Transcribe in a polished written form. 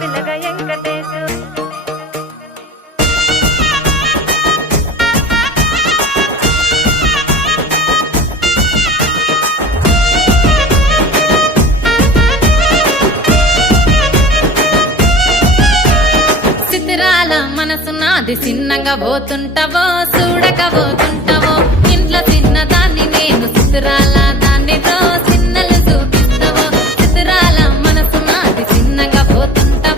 పిల్లగ వెంకటేశు. చిత్రాల మనసు నాది చిన్నగా పోతుంటావో చూడక పోతుంటావో ఇంట్లో చిన్నదాన్ని నేను చిత్రాల దాన్నితో చిన్నలు చూపిస్తావో చిత్రాల మనసు నాది చిన్నగా పోతుంటావో